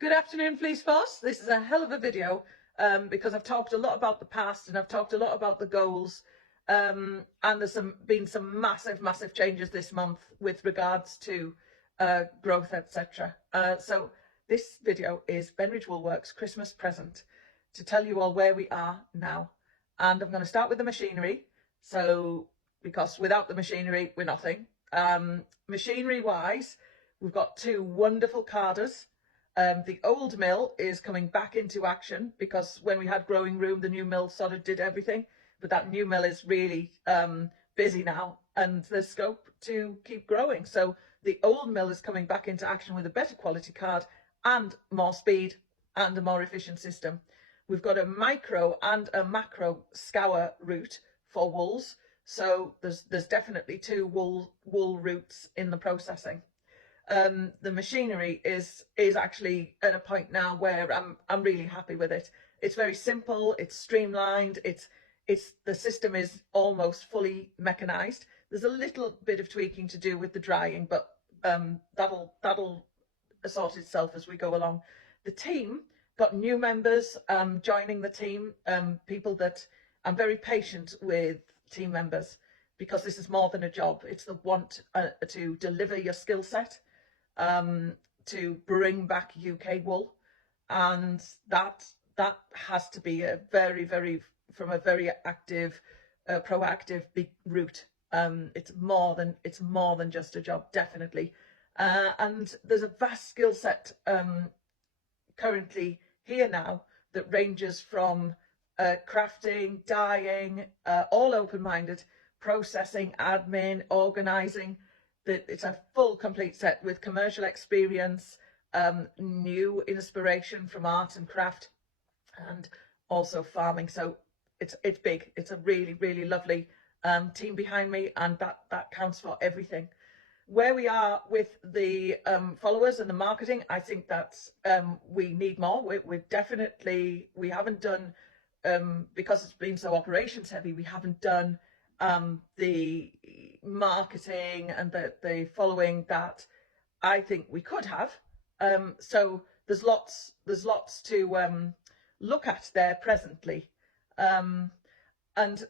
Good afternoon, Police Force. This is a hell of a video because I've talked a lot about the past and I've talked a lot about the goals, and there's been some massive changes this month with regards to growth, etc. So this video is Benridge Woolworks Christmas present to tell you all where we are now. And I'm going to start with the machinery. So because without the machinery, we're nothing. Machinery wise, we've got two wonderful carders. The old mill is coming back into action because when we had growing room, the new mill sort of did everything, but that new mill is really busy now and there's scope to keep growing. So the old mill is coming back into action with a better quality card and more speed and a more efficient system. We've got a micro and a macro scour route for wools. So there's definitely two wool routes in the processing. The machinery is actually at a point now where I'm really happy with it. It's very simple, it's streamlined, the system is almost fully mechanized. There's a little bit of tweaking to do with the drying, but that'll sort itself as we go along. The team got new members joining the team, people that I'm very patient with team members because this is more than a job. It's the want to deliver your skill set. To bring back UK wool, and that has to be a very from a very active, proactive big route. It's more than just a job, definitely. And there's a vast skill set currently here now that ranges from crafting, dyeing, all open-minded, processing, admin, organising. It's a full complete set with commercial experience, new inspiration from art and craft, and also farming. So it's big. It's a really lovely team behind me, and that counts for everything. Where we are with the followers and the marketing, I think that we need more. We haven't done, because it's been so operations heavy, we haven't done the marketing and the following that I think we could have. So there's lots to look at there presently. And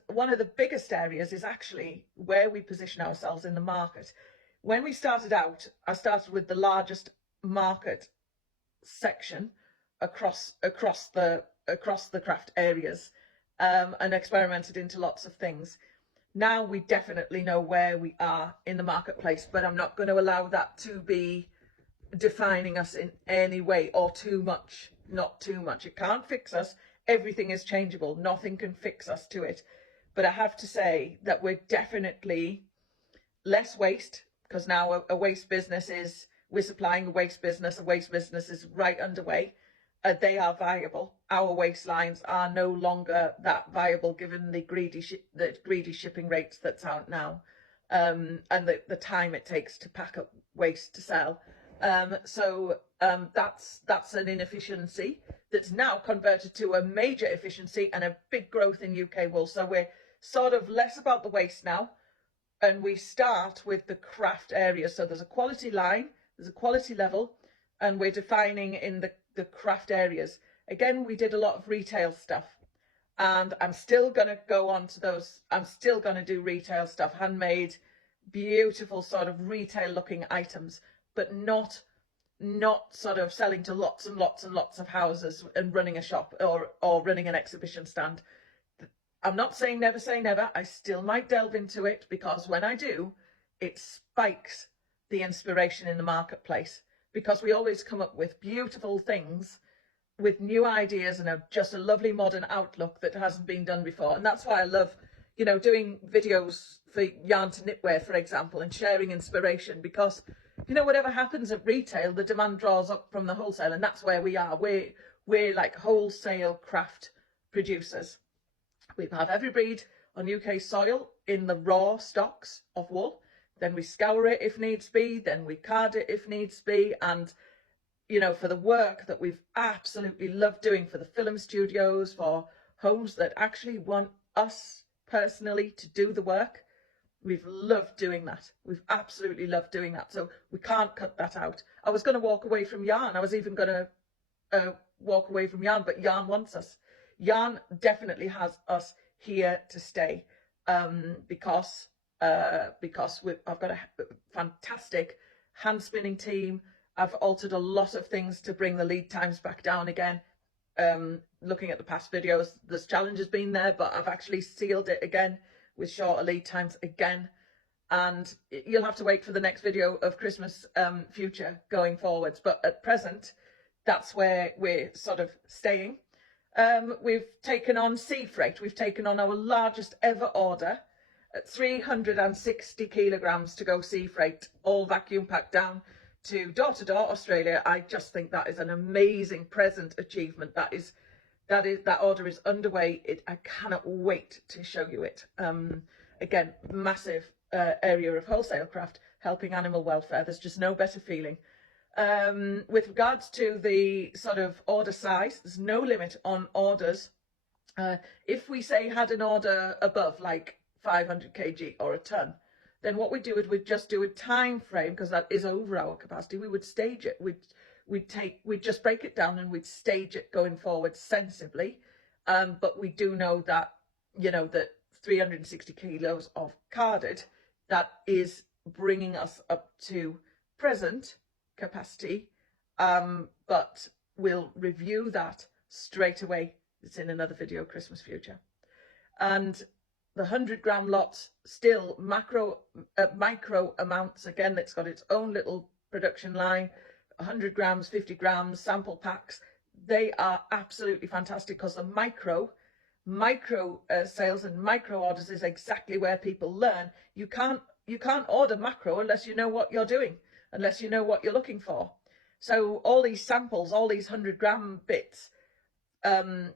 one of the biggest areas is actually where we position ourselves in the market. When we started out, I started with the largest market section across the craft areas, and experimented into lots of things. Now we definitely know where we are in the marketplace, but I'm not going to allow that to be defining us in any way, or too much, not too much. It can't fix us. Everything is changeable. Nothing can fix us to it. But I have to say that we're definitely less waste, because now a waste business is, we're supplying a waste business is right underway. They are viable. Our waistlines are no longer that viable given the greedy shipping rates that's out now, and the time it takes to pack up waste to sell. So that's an inefficiency that's now converted to a major efficiency and a big growth in UK wool. So we're sort of less about the waste now, and we start with the craft area. So there's a quality line, there's a quality level, and we're defining in the craft areas. Again, we did a lot of retail stuff, and I'm still going to go on to those. I'm still going to do retail stuff, handmade, beautiful sort of retail looking items, but not sort of selling to lots and lots of houses and running a shop or running an exhibition stand. I'm not saying never say never. I still might delve into it, because when I do, it spikes the inspiration in the marketplace, because we always come up with beautiful things with new ideas and just a lovely modern outlook that hasn't been done before. And that's why I love, doing videos for Yarn to Knitwear, for example, and sharing inspiration, because, whatever happens at retail, the demand draws up from the wholesale, and that's where we are. We're like wholesale craft producers. We have every breed on UK soil in the raw stocks of wool. Then we scour it if needs be, then we card it if needs be. And, for the work that we've absolutely loved doing for the film studios, for homes that actually want us personally to do the work, we've loved doing that. We've absolutely loved doing that. So we can't cut that out. I was going to walk away from yarn. I was even going to walk away from yarn, but yarn wants us. Yarn definitely has us here to stay, because I've got a fantastic hand spinning team. I've altered a lot of things to bring the lead times back down again. Looking at the past videos, there's challenges been there, but I've actually sealed it again with shorter lead times again. And you'll have to wait for the next video of Christmas future going forwards. But at present, that's where we're sort of staying. We've taken on sea freight. We've taken on our largest ever order at 360 kilograms to go sea freight, all vacuum packed down to door Australia. I just think that is an amazing present achievement. That order is underway. I cannot wait to show you it. Again, massive area of wholesale craft, helping animal welfare. There's just no better feeling. With regards to the sort of order size, there's no limit on orders. If we say had an order above like 500 kg or a ton, then what we do is we'd just do a time frame, because that is over our capacity. We would stage it. We'd just break it down and we'd stage it going forward sensibly. But we do know that, that 360 kilos of carded, that is bringing us up to present capacity. But we'll review that straight away. It's in another video, Christmas Future. And the 100-gram lots, still micro amounts. Again, it's got its own little production line. 100 grams, 50 grams, sample packs. They are absolutely fantastic, because the micro sales and micro orders is exactly where people learn. You can't order macro unless you know what you're doing, unless you know what you're looking for. So all these samples, all these 100-gram bits,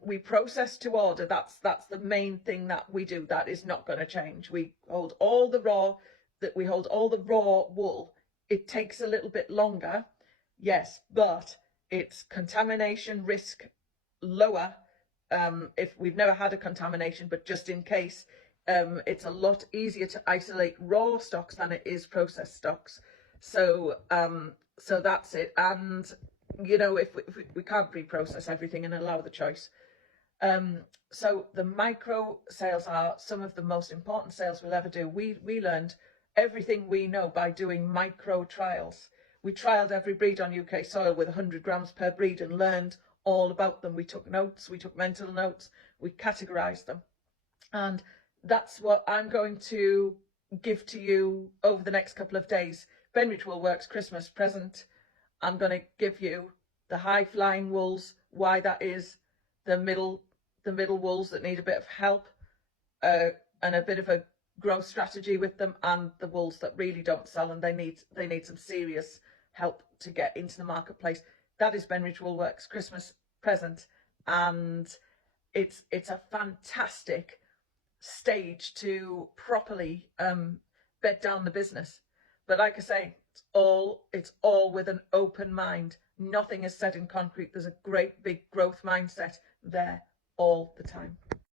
we process to order. That's the main thing that we do. That is not going to change. We hold all the raw wool. It takes a little bit longer, yes, but it's contamination risk lower. If we've never had a contamination, but just in case, it's a lot easier to isolate raw stocks than it is processed stocks. So that's it. And if we can't pre-process everything and allow the choice. So the micro sales are some of the most important sales we'll ever do. We learned everything we know by doing micro trials. We trialed every breed on UK soil with 100 grams per breed and learned all about them. We took notes, we took mental notes, we categorized them. And that's what I'm going to give to you over the next couple of days. Benridge Woolworks Christmas present. I'm going to give you the high flying wools, why that is, the middle wools that need a bit of help, and a bit of a growth strategy with them, and the wools that really don't sell and they need some serious help to get into the marketplace. That is Benridge Woolworks Christmas present, and it's a fantastic stage to properly bed down the business. But like I say, it's all with an open mind. Nothing is set in concrete. There's a great big growth mindset there all the time.